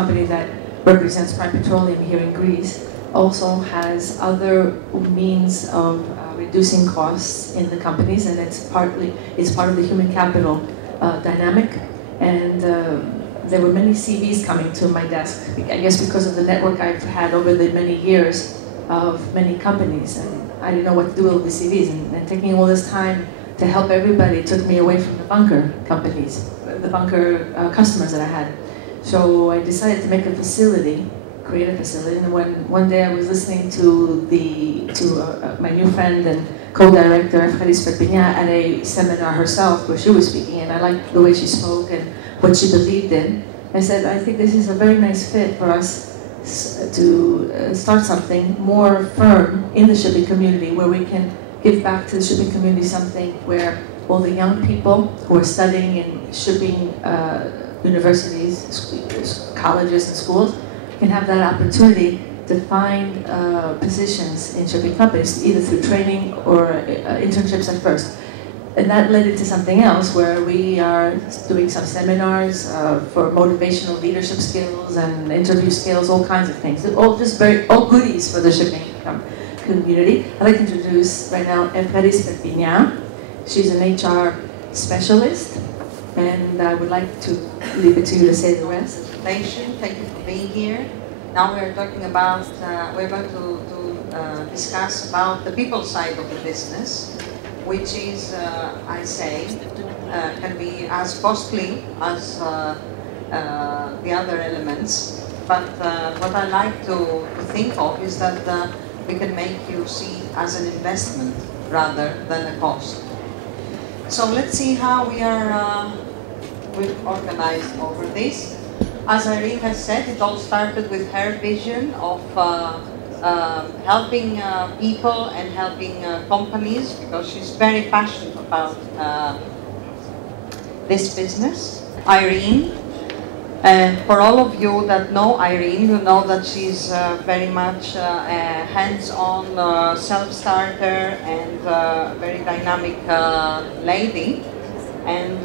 company that represents Prime Petroleum here in Greece, also has other means of reducing costs in the companies, and it's part of the human capital dynamic. And there were many CVs coming to my desk, I guess because of the network I've had over the many years of many companies, and I didn't know what to do with the CVs, and taking all this time to help everybody took me away from the bunker companies, the bunker customers that I had. So I decided to make a facility, create a facility, and when one day I was listening to my new friend and co-director Efharis Perpinia at a seminar herself where she was speaking, and I liked the way she spoke and what she believed in. I said, I think this is a very nice fit for us to start something more firm in the shipping community, where we can give back to the shipping community something where all the young people who are studying in shipping universities, colleges and schools can have that opportunity to find positions in shipping companies, either through training or internships at first. And that led into something else where we are doing some seminars for motivational leadership skills and interview skills, all kinds of things. All goodies for the shipping community. I'd like to introduce right now Efharis Perpinia. She's an HR specialist, and I would like to leave it to you to say the rest. Thank you for being here. Now we're talking about, we're going to discuss about the people side of the business, which is, I say, can be as costly as the other elements. But what I like to think of is that we can make you see as an investment rather than a cost. So let's see how we've organized over this. As Irene has said, it all started with her vision of helping people and helping companies, because she's very passionate about this business. Irene, for all of you that know Irene, you know that she's very much a hands-on self-starter and very dynamic lady. And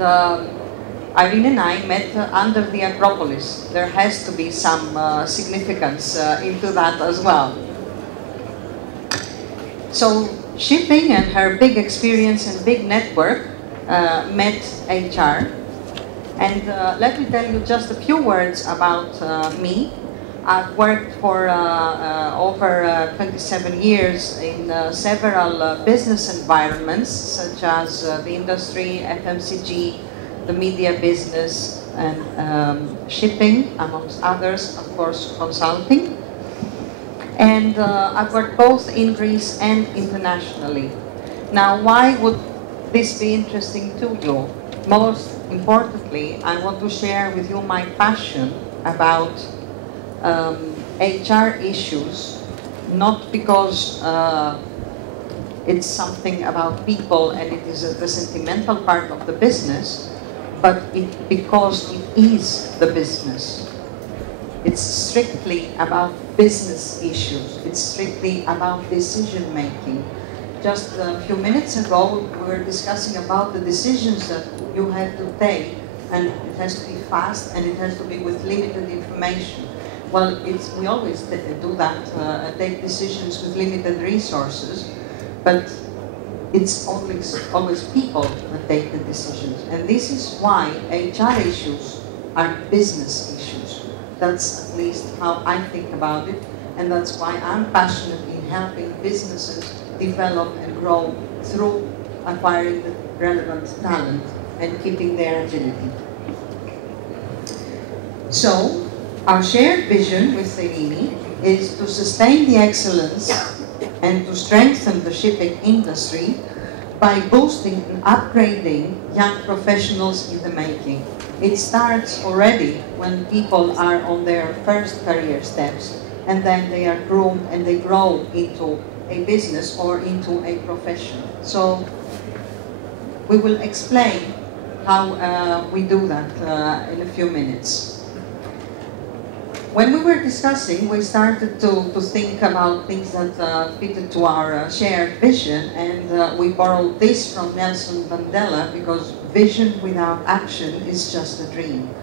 Irene and I met under the Acropolis. There has to be some significance into that as well. So shipping and her big experience and big network met HR. And let me tell you just a few words about me. I've worked for over 27 years in several business environments, such as the industry, FMCG, the media business, and shipping, amongst others, of course, consulting. And I've worked both in Greece and internationally. Now, why would this be interesting to you? Most importantly, I want to share with you my passion about HR issues, not because it's something about people and it is the sentimental part of the business, but because it is the business. It's strictly about business issues. It's strictly about decision making. Just a few minutes ago, we were discussing about the decisions that you have to take, and it has to be fast and it has to be with limited information. Well, we always do that, take decisions with limited resources, but it's always people that take the decisions. And this is why HR issues are business issues. That's at least how I think about it, and that's why I'm passionate in helping businesses develop and grow through acquiring the relevant talent and keeping their agility. So, our shared vision with Irene is to sustain the excellence and to strengthen the shipping industry by boosting and upgrading young professionals in the making. It starts already when people are on their first career steps, and then they are groomed and they grow into a business or into a profession. So we will explain how we do that in a few minutes. When we were discussing, we started to think about things that fitted to our shared vision, and we borrowed this from Nelson Mandela, because vision without action is just a dream.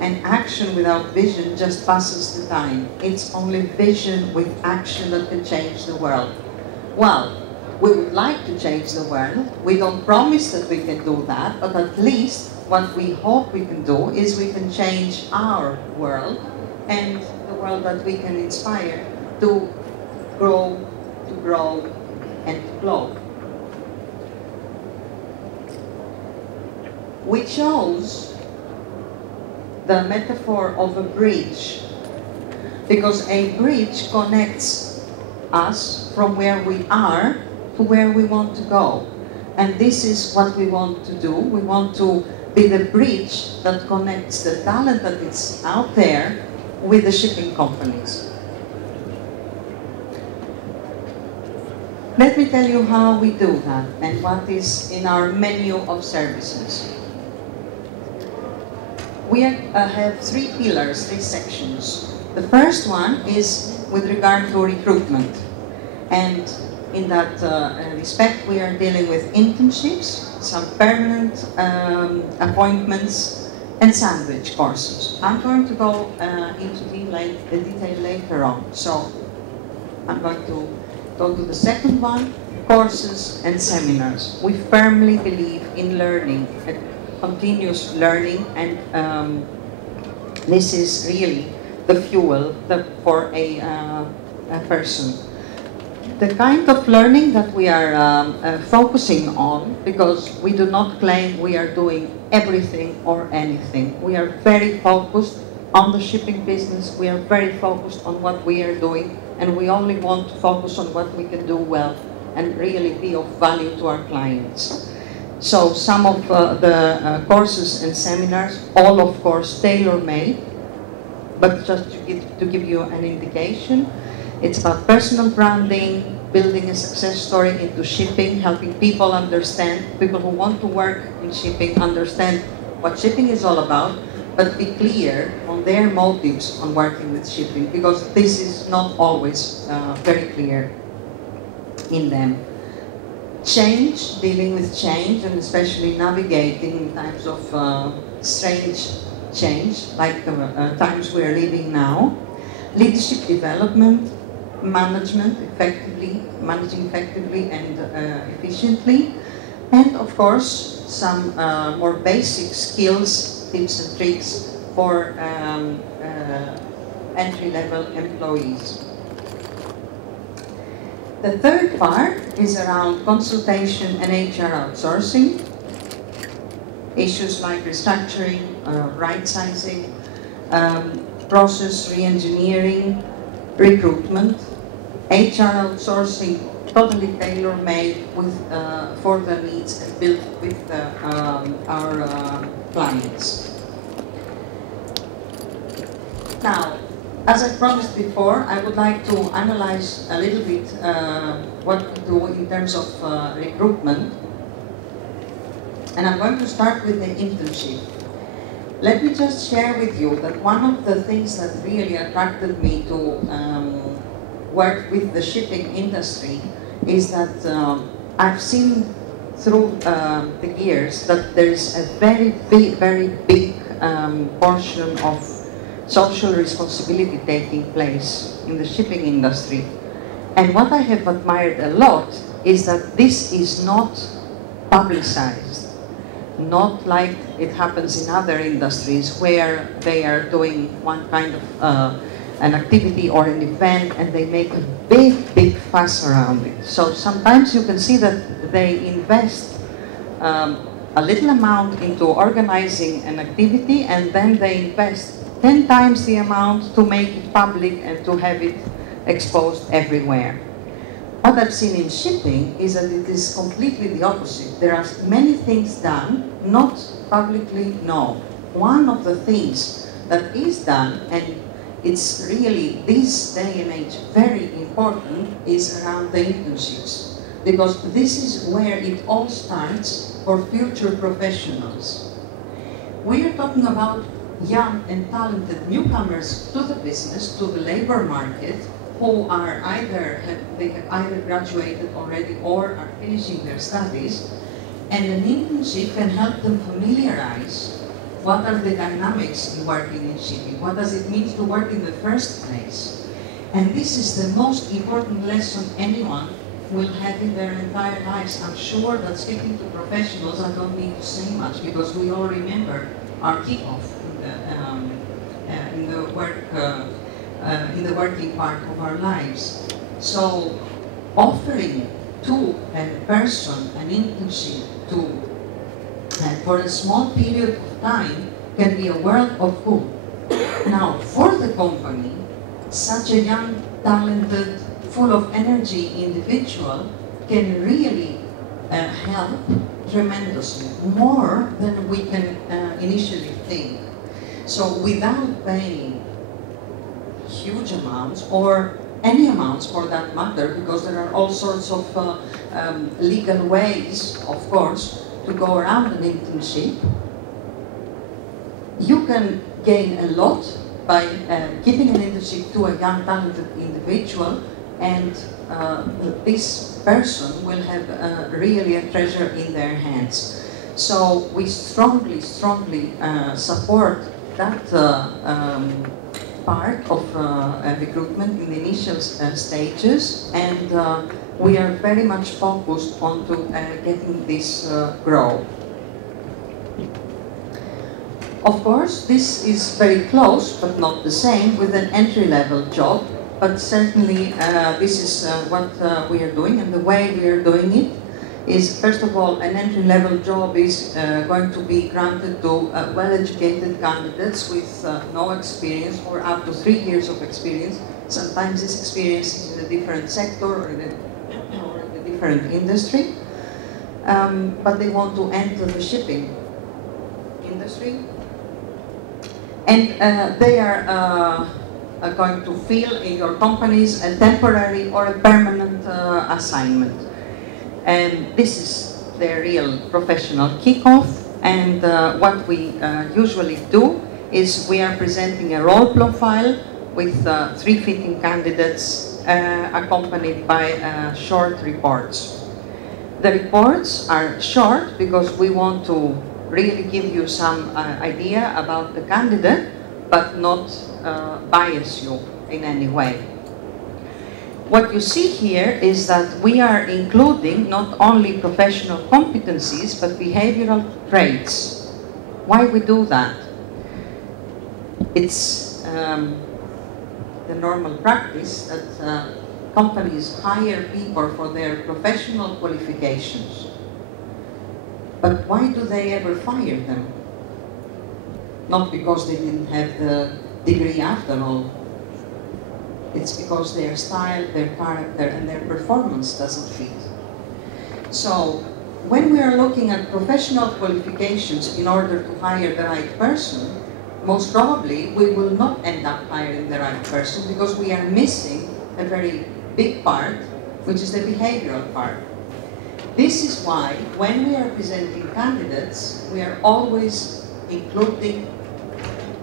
And action without vision just passes the time. It's only vision with action that can change the world. Well, we would like to change the world. We don't promise that we can do that, but at least what we hope we can do is we can change our world and the world that we can inspire to grow, and to glow. We chose the metaphor of a bridge because a bridge connects us from where we are to where we want to go. And this is what we want to do. We want to be the bridge that connects the talent that is out there with the shipping companies. Let me tell you how we do that and what is in our menu of services. We have three pillars, three sections. The first one is with regard to recruitment. And in that respect, we are dealing with internships, some permanent appointments, and sandwich courses. I'm going to go into the detail later on. So I'm going to go to the second one, courses and seminars. We firmly believe in learning, continuous learning, and this is really the fuel for a person. The kind of learning that we are focusing on, because we do not claim we are doing everything or anything. We are very focused on the shipping business. We are very focused on what we are doing, and we only want to focus on what we can do well and really be of value to our clients. So some of the courses and seminars, all of course tailor-made, but just to give you an indication, it's about personal branding, building a success story into shipping, helping people understand, people who want to work in shipping understand what shipping is all about, but be clear on their motives on working with shipping, because this is not always very clear in them. Change, dealing with change, and especially navigating in times of strange change, like the times we are living now. Leadership development, management managing effectively and efficiently, and of course some more basic skills, tips and tricks for entry-level employees. The third part is around consultation and HR outsourcing. Issues like restructuring, right-sizing, process re-engineering, recruitment, HR outsourcing, totally tailor-made for the needs and built with our clients. Now, as I promised before, I would like to analyze a little bit what we do in terms of recruitment. And I'm going to start with the internship. Let me just share with you that one of the things that really attracted me to work with the shipping industry is that I've seen through the years that there is a very big portion of social responsibility taking place in the shipping industry. And what I have admired a lot is that this is not publicized, not like it happens in other industries where they are doing one kind of an activity or an event and they make a big fuss around it. So sometimes you can see that they invest a little amount into organizing an activity, and then they invest 10 times the amount to make it public and to have it exposed everywhere. What I've seen in shipping is that it is completely the opposite. There are many things done, not publicly known. One of the things that is done, and it's really this day and age very important, is around the internships. Because this is where it all starts for future professionals. We are talking about young and talented newcomers to the business, to the labor market, who are they have either graduated already or are finishing their studies, and an internship can help them familiarize what are the dynamics in working in shipping? What does it mean to work in the first place? And this is the most important lesson anyone will have in their entire lives. I'm sure that speaking to professionals, I don't need to say much because we all remember our kickoff in the working part of our lives. So offering to a person an internship for a small period of time can be a world of good. Now, for the company, such a young, talented, full of energy individual can really help tremendously, more than we can initially think. So without paying huge amounts, or any amounts for that matter, because there are all sorts of legal ways, of course, to go around an internship, you can gain a lot by giving an internship to a young, talented individual, and this person will have really a treasure in their hands. So we strongly, strongly support that part of recruitment in the initial stages, and we are very much focused on getting this grow. Of course, this is very close, but not the same, with an entry-level job, but certainly this is what we are doing, and the way we are doing it is, first of all, an entry-level job is going to be granted to well-educated candidates with no experience or up to 3 years of experience. Sometimes this experience is in a different sector or in a different industry, but they want to enter the shipping industry. And they are going to fill in your companies a temporary or a permanent assignment. And this is their real professional kickoff. And what we usually do is we are presenting a role profile with 3 fitting candidates accompanied by short reports. The reports are short because we want to really give you some idea about the candidate, but not bias you in any way. What you see here is that we are including not only professional competencies, but behavioral traits. Why we do that? It's the normal practice that companies hire people for their professional qualifications. But why do they ever fire them? Not because they didn't have the degree after all. It's because their style, their character, and their performance doesn't fit. So, when we are looking at professional qualifications in order to hire the right person, most probably we will not end up hiring the right person because we are missing a very big part, which is the behavioral part. This is why, when we are presenting candidates, we are always including,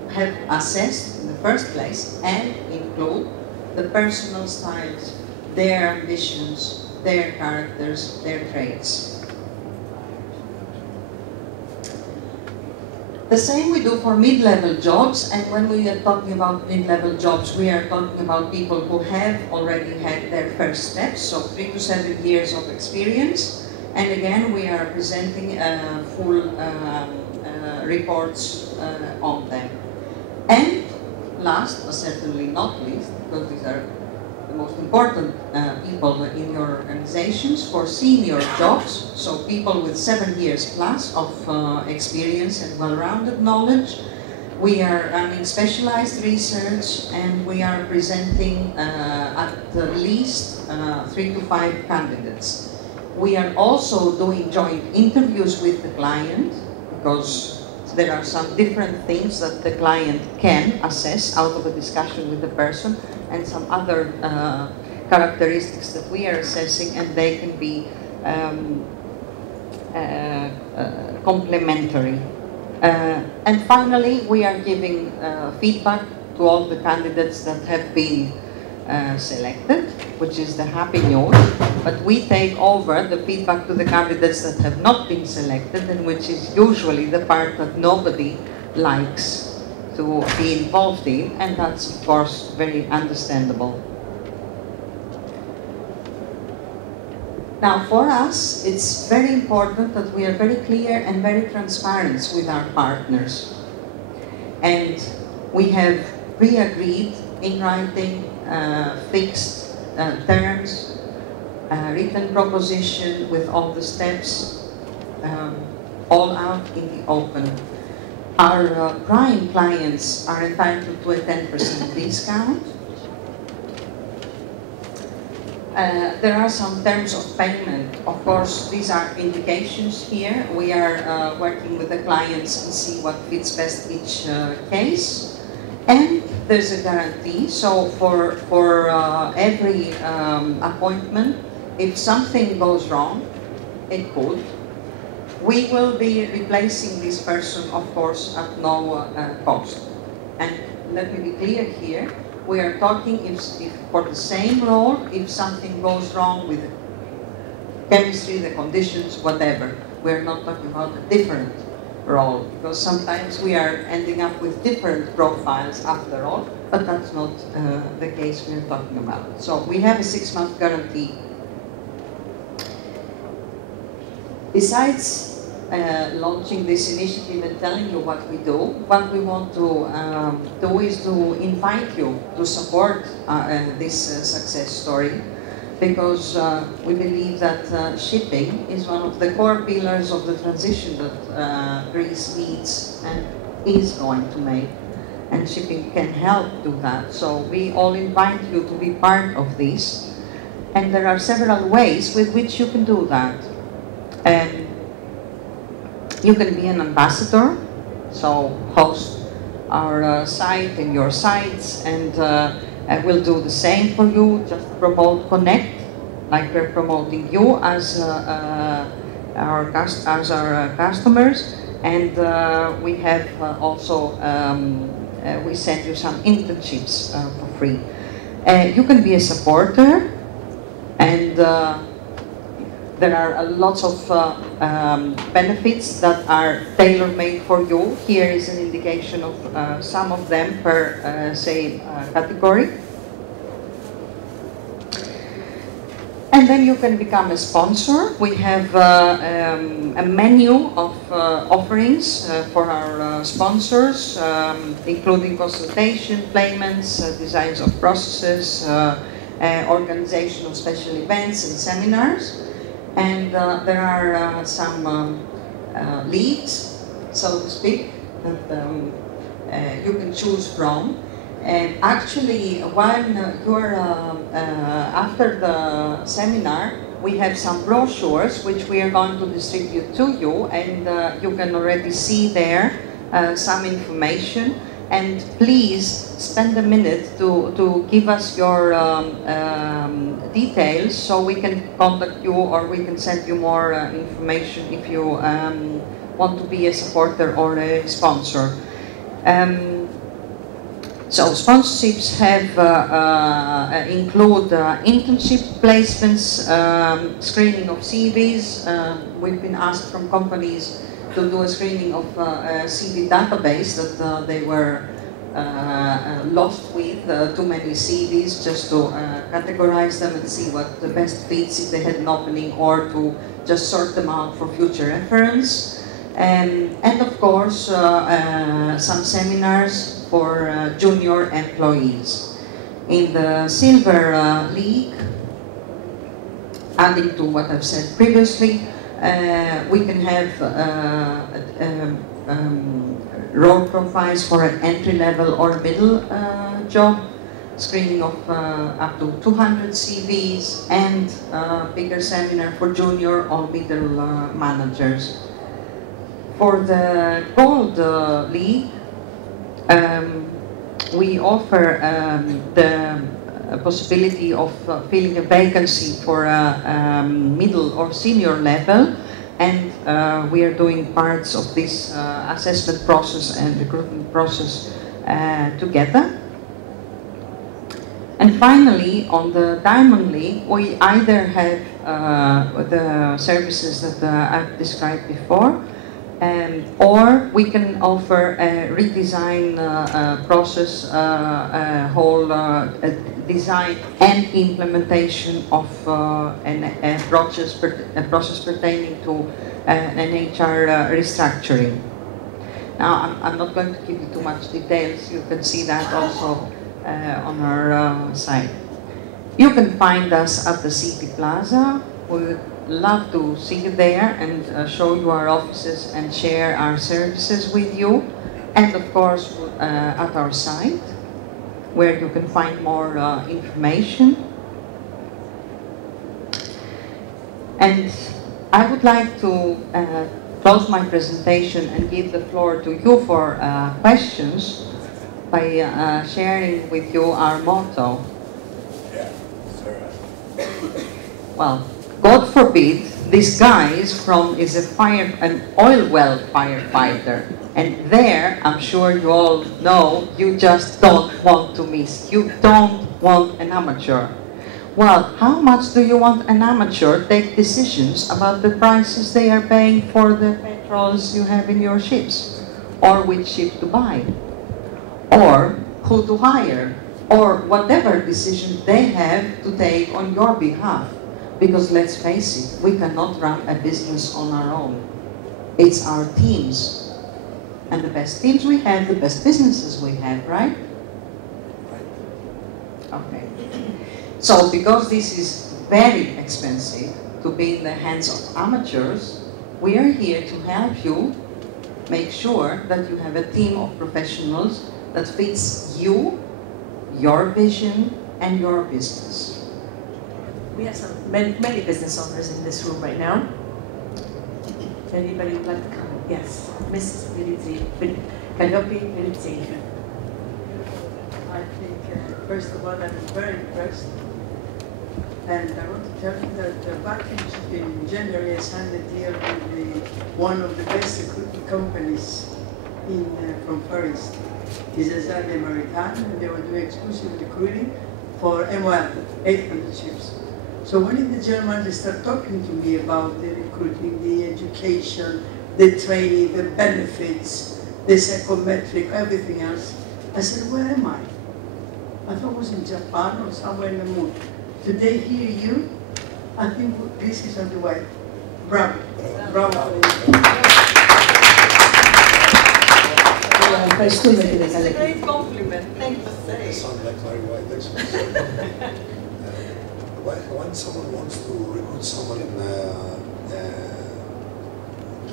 have assessed in the first place, and include the personal styles, their ambitions, their characters, their traits. The same we do for mid-level jobs, and when we are talking about mid-level jobs, we are talking about people who have already had their first steps, so 3 to 7 years of experience. And again, we are presenting full reports on them. And last, but certainly not least, because these are the most important people in your organizations, for senior jobs, so people with 7 years plus of experience and well-rounded knowledge. We are running specialized research, and we are presenting at least 3 to 5 candidates. We are also doing joint interviews with the client, because there are some different things that the client can assess out of a discussion with the person, and some other characteristics that we are assessing, and they can be complementary. And finally, we are giving feedback to all the candidates that have been selected, which is the happy news, but we take over the feedback to the candidates that have not been selected, and which is usually the part that nobody likes to be involved in, and that's of course very understandable. Now for us, it's very important that we are very clear and very transparent with our partners. And we have pre-agreed in writing fixed terms, written proposition with all the steps, all out in the open. Our prime clients are entitled to a 10% discount. There are some terms of payment. Of course, these are indications here. We are working with the clients and see what fits best each case. And there's a guarantee. So for every appointment, if something goes wrong, it could, we will be replacing this person, of course, at no cost. And let me be clear here. We are talking if for the same role, if something goes wrong with chemistry, the conditions, whatever. We're not talking about a different role, because sometimes we are ending up with different profiles after all, but that's not the case we're talking about. So we have a 6-month guarantee. Besides launching this initiative and telling you what we do, what we want to do is to invite you to support this success story, because we believe that shipping is one of the core pillars of the transition that Greece needs and is going to make, and shipping can help do that. So we all invite you to be part of this, and there are several ways with which you can do that. And you can be an ambassador, so host our site and your sites, and we'll do the same for you. Just promote CONNECT, like we're promoting you as our customers, and we have also we send you some internships for free. You can be a supporter, and there are lots of benefits that are tailor-made for you. Here is an indication of some of them per, say, category. And then you can become a sponsor. We have a menu of offerings for our sponsors, including consultation, payments, designs of processes, organization of special events and seminars. And there are some leads, so to speak, that you can choose from. And actually, when you're after the seminar, we have some brochures which we are going to distribute to you, and you can already see there some information. And please spend a minute to give us your details, so we can contact you or we can send you more information if you want to be a supporter or a sponsor. So sponsorships have include internship placements, screening of CVs. We've been asked from companies to do a screening of a CV database that they were lost with too many CVs, just to categorize them and see what the best fits if they had an opening, or to just sort them out for future reference. And of course, some seminars for junior employees. In the Silver League, adding to what I've said previously, we can have role profiles for an entry-level or middle job, screening of up to 200 CVs, and bigger seminar for junior or middle managers. For the Gold League, we offer the possibility of filling a vacancy for a middle or senior level, and we are doing parts of this assessment process and recruitment process together. And finally, on the Diamond League, we either have the services that I've described before, Or we can offer a redesign process, whole design and implementation of a process pertaining to an HR restructuring. Now, I'm not going to give you too much details. You can see that also on our site. You can find us at the City Plaza. We would love to see you there and show you our offices and share our services with you. And of course, at our site, where you can find more information. And I would like to close my presentation and give the floor to you for questions by sharing with you our motto. Well, God forbid, this guy is an oil well firefighter. And there, I'm sure you all know, you just don't want to miss. You don't want an amateur. Well, how much do you want an amateur take decisions about the prices they are paying for the petrols you have in your ships? Or which ship to buy? Or who to hire? Or whatever decision they have to take on your behalf. Because let's face it, we cannot run a business on our own. It's our teams. And the best teams we have, the best businesses we have, right? Okay. So because this is very expensive to be in the hands of amateurs, we are here to help you make sure that you have a team of professionals that fits you, your vision, and your business. We have many business owners in this room right now. Anybody would like to comment? Yes, Ms. Efharis. I think, first of all, I'm very impressed. And I want to tell you that the package in January I signed a deal with one of the best recruitment companies from Paris. It's a Maritime, and they were doing exclusive recruiting for MOL, 800 ships. So when the Germans they start talking to me about the recruiting, the education, the training, the benefits, the psychometric, everything else, I said, where am I? I thought I was in Japan or somewhere in the moon. Today, hear you, I think this is on the way. Bravo. Bravo. It's a great compliment. Thank you. I sound like very white, actually. When someone wants to recruit someone to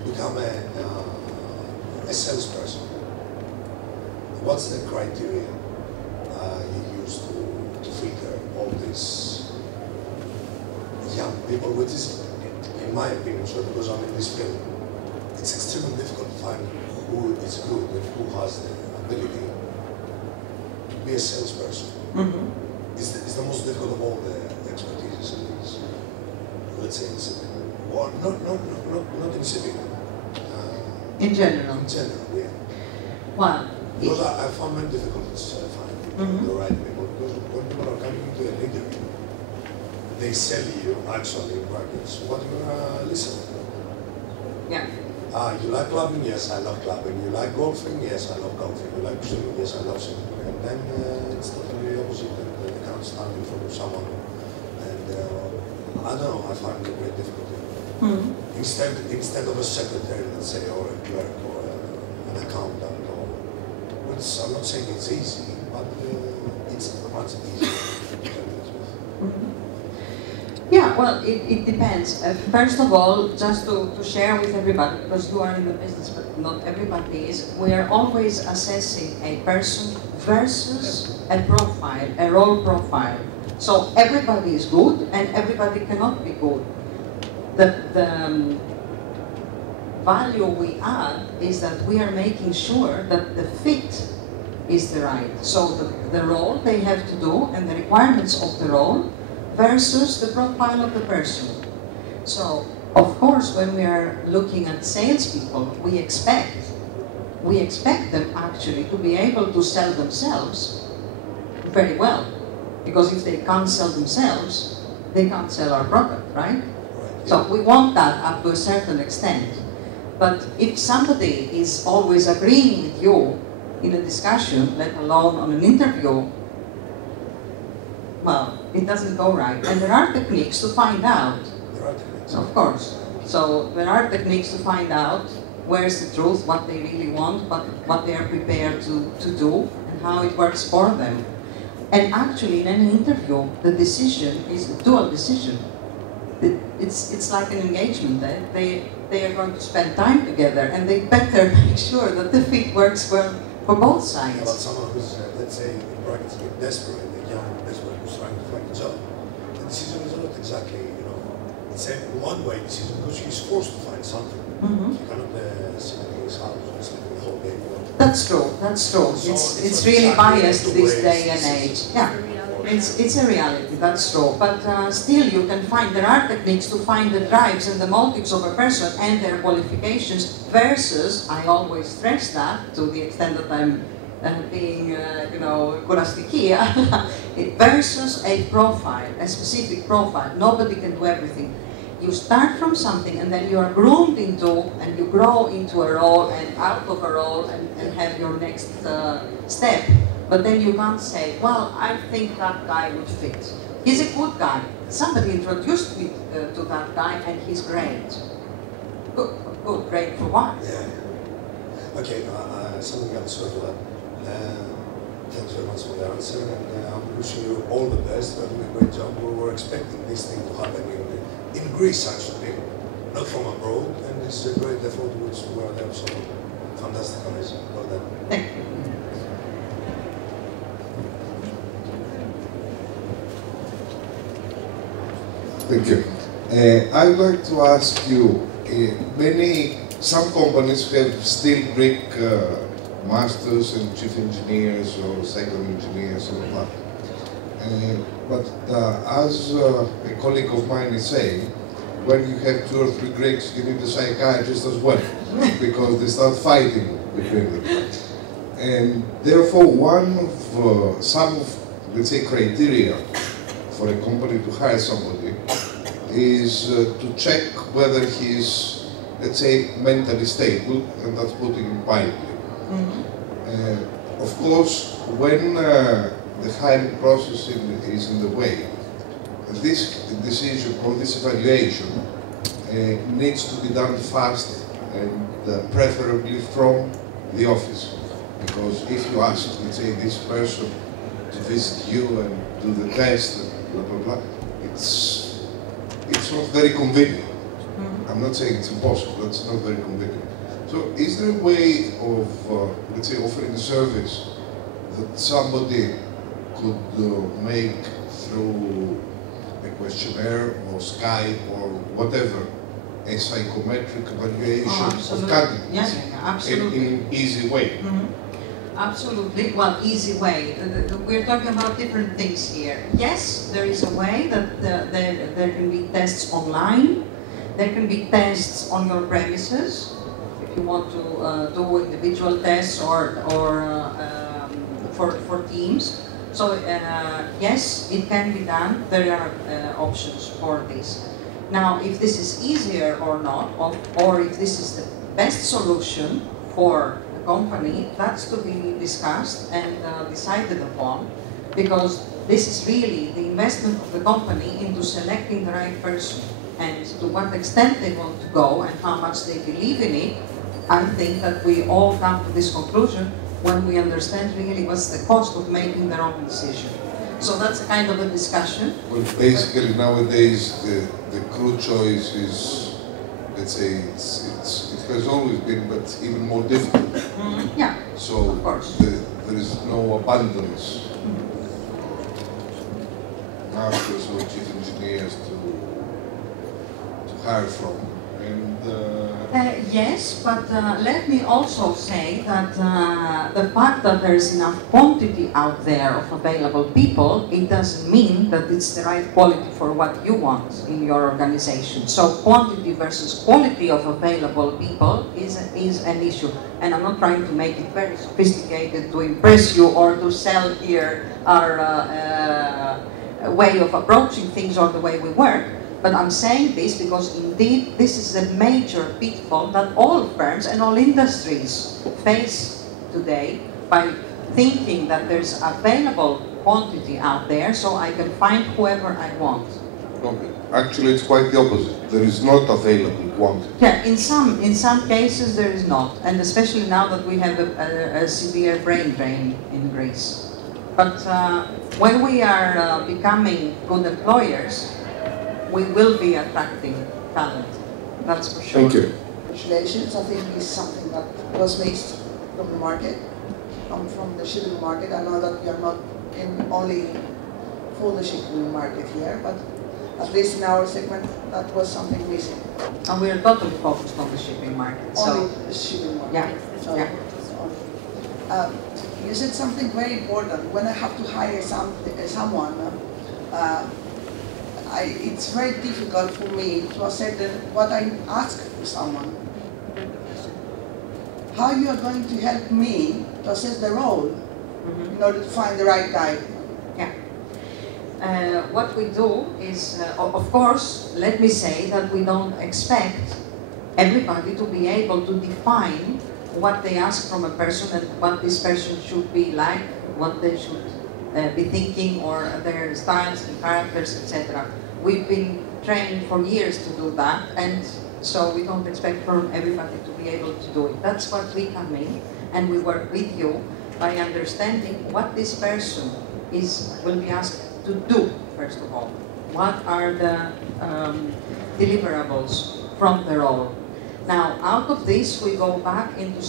become a salesperson, what's the criteria you use to filter all these young people, which is, in my opinion, so because I'm in this field, it's extremely difficult to find who is good and who has the ability to be a salesperson. Mm-hmm. It's the most difficult of all the expertises in this, let's say, in civic. Or not in civic. In general? In general, yeah. Well, because I found many difficulties finding the right people. Because when people are coming into an interview, they sell you, actually, in brackets, what you're listening to. Yeah. You like clubbing? Yes, I love clubbing. You like golfing? Yes, I love golfing. You like swimming? Yes, I love swimming. And then it's totally opposite. They can't stand in front of someone. And I don't know, I find it very difficult. Instead of a secretary, let's say, or a clerk, or an accountant, or which I'm not saying it's easy, but it's much easier to tell you the truth. Yeah, well, it depends. First of all, just to share with everybody, because you are in the business, but not everybody is, we are always assessing a person versus a profile, a role profile. So everybody is good and everybody cannot be good. The value we add is that we are making sure that the fit is the right. So the role they have to do and the requirements of the role versus the profile of the person. So, of course, when we are looking at salespeople, we expect them actually to be able to sell themselves very well. Because if they can't sell themselves, they can't sell our product, right? So we want that up to a certain extent. But if somebody is always agreeing with you in a discussion, let alone on an interview, well, it doesn't go right. And there are techniques to find out. There are techniques. Of course. So there are techniques to find out where's the truth, what they really want, what they are prepared to do, and how it works for them. And actually, in any interview, the decision is a dual decision. It's like an engagement. They are going to spend time together, and they better make sure that the fit works well for both sides. Yeah, but someone who's, let's say, in brackets, a bit desperate, a young desperate who's trying to find a job, the decision is not exactly, it's a one-way decision because he's forced to find something. He cannot sit in his house and sleep the whole day. That's true. That's true. So it's really exactly biased this day and age. Yeah, it's a reality. That's true. But still, you can find there are techniques to find the drives and the motives of a person and their qualifications. Versus, I always stress that to the extent that I'm being, kurastikia, versus a profile, a specific profile. Nobody can do everything. You start from something and then you are groomed into and you grow into a role and out of a role and have your next step. But then you can't say, well, I think that guy would fit. He's a good guy. Somebody introduced me to that guy and he's great. Good, great for what? Yeah. Okay, something else to that. Thanks very much for the answer, and I'm wishing you all the best. You're doing a great job. We were expecting this thing to happen in Greece, actually, not from abroad, and it's a great effort which we are there, so fantastic, amazing. Well done. Thank you. Thank you. I'd like to ask you, some companies have still Greek masters and chief engineers or second engineers and all that. But as a colleague of mine is saying, when you have 2 or 3 Greeks, you need a psychiatrist as well, because they start fighting between them. And therefore, some of, let's say, criteria for a company to hire somebody is to check whether he's, let's say, mentally stable, and that's putting it mildly. Of course, when the hiring process is in the way, this decision or this evaluation needs to be done fast and preferably from the office. Because if you ask, let's say, this person to visit you and do the test and blah, blah, blah, it's not very convenient. I'm not saying it's impossible, it's not very convenient. So is there a way of, let's say, offering a service that somebody could make through a questionnaire or Skype or whatever, a psychometric evaluation of candidates absolutely. in an easy way? Absolutely. Well, easy way. We're talking about different things here. Yes, there is a way that there can be tests online. There can be tests on your premises if you want to do individual tests or for teams. So yes, it can be done. There are options for this. Now, if this is easier or not, or if this is the best solution for a company, that's to be discussed and decided upon, because this is really the investment of the company into selecting the right person, and to what extent they want to go and how much they believe in it. I think that we all come to this conclusion when we understand really what's the cost of making the wrong decision. So that's a kind of a discussion. Well, basically nowadays the crew choice is, let's say, it has always been, but even more difficult. Yeah. So of course. There is no abundance masters or chief engineers to hire from. And yes, but let me also say that the fact that there is enough quantity out there of available people, it doesn't mean that it's the right quality for what you want in your organization. So quantity versus quality of available people is an issue. And I'm not trying to make it very sophisticated to impress you or to sell here our way of approaching things or the way we work. But I'm saying this because indeed this is a major pitfall that all firms and all industries face today by thinking that there's available quantity out there so I can find whoever I want. Okay. Actually, it's quite the opposite. There is not available quantity. Yeah, in some cases there is not, and especially now that we have a severe brain drain in Greece. But when we are becoming good employers, we will be attracting talent. That's for sure. Thank you. Congratulations. I think it's something that was missed from the market, from the shipping market. I know that we are not only for the shipping market here, but at least in our segment, that was something missing. And we are totally focused on the shipping market. Only the shipping market. Yeah. So, Yeah. You said something very important. When I have to hire someone, it's very difficult for me to ascertain what I ask for someone. How you are going to help me to assess the role in order to find the right guy? Yeah. What we do is, of course, let me say that we don't expect everybody to be able to define what they ask from a person and what this person should be like, what they should be thinking, or their styles and characters, etc. We've been trained for years to do that, and so we don't expect from everybody to be able to do it. That's what we come in, and we work with you by understanding what this person will be asked to do, first of all. What are the deliverables from the role? Now, out of this, we go back into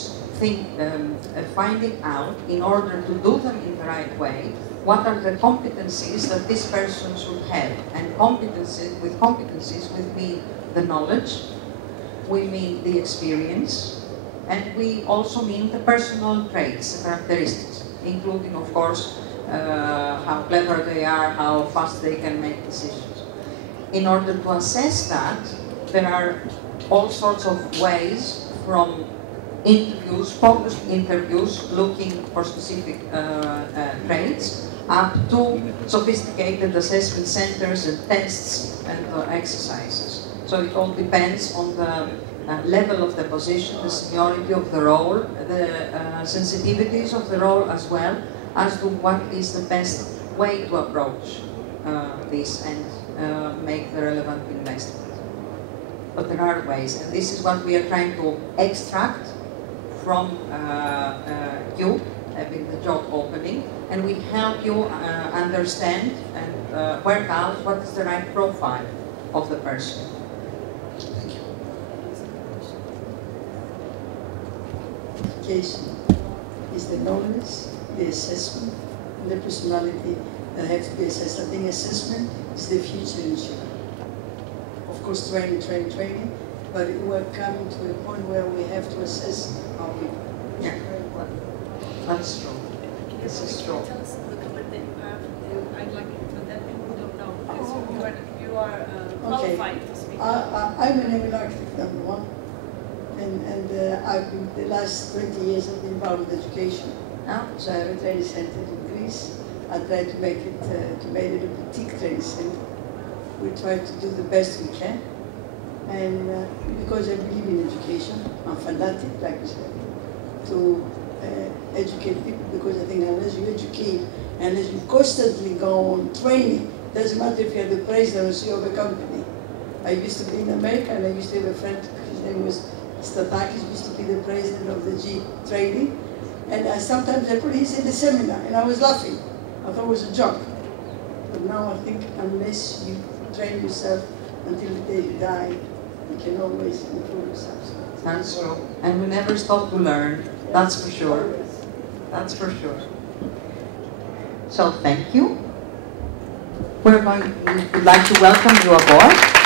finding out, in order to do them in the right way, what are the competencies that this person should have. And with competencies, we mean the knowledge, we mean the experience, and we also mean the personal traits, the characteristics, including, of course, how clever they are, how fast they can make decisions. In order to assess that, there are all sorts of ways, from interviews, focused interviews, looking for specific traits, up to sophisticated assessment centers and tests and exercises. So it all depends on the level of the position, the seniority of the role, the sensitivities of the role, as well as to what is the best way to approach this and make the relevant investment. But there are ways, and this is what we are trying to extract from you, having the job opening, and we help you understand and work out what is the right profile of the person. Thank you. Education is the knowledge, the assessment, and the personality that have to be assessed. I think assessment is the future in Chile. Of course, training, but we're coming to a point where we have to assess our people. Yeah, that's true. This is true. Tell us the comment that you have. I'd like to let people who don't know, because you are qualified to speak. I'm an naval architect, number one, and I've been the last 20 years I've been involved with education. So I have a training center in Greece. I try to make it a boutique training center. We try to do the best we can, and because I believe in education, I'm fanatic, like I said, to educate people, because I think unless you educate, unless you constantly go on training, doesn't matter if you're the president or CEO of a company. I used to be in America, and I used to have a friend, his name was Statakis, used to be the president of the G Trading, and sometimes I put his in the seminar, and I was laughing. I thought it was a joke. But now I think unless you train yourself until the day you die, you can always improve yourself. That's true. And we never stop to learn. That's for sure. That's for sure. So thank you. We would like to welcome you aboard.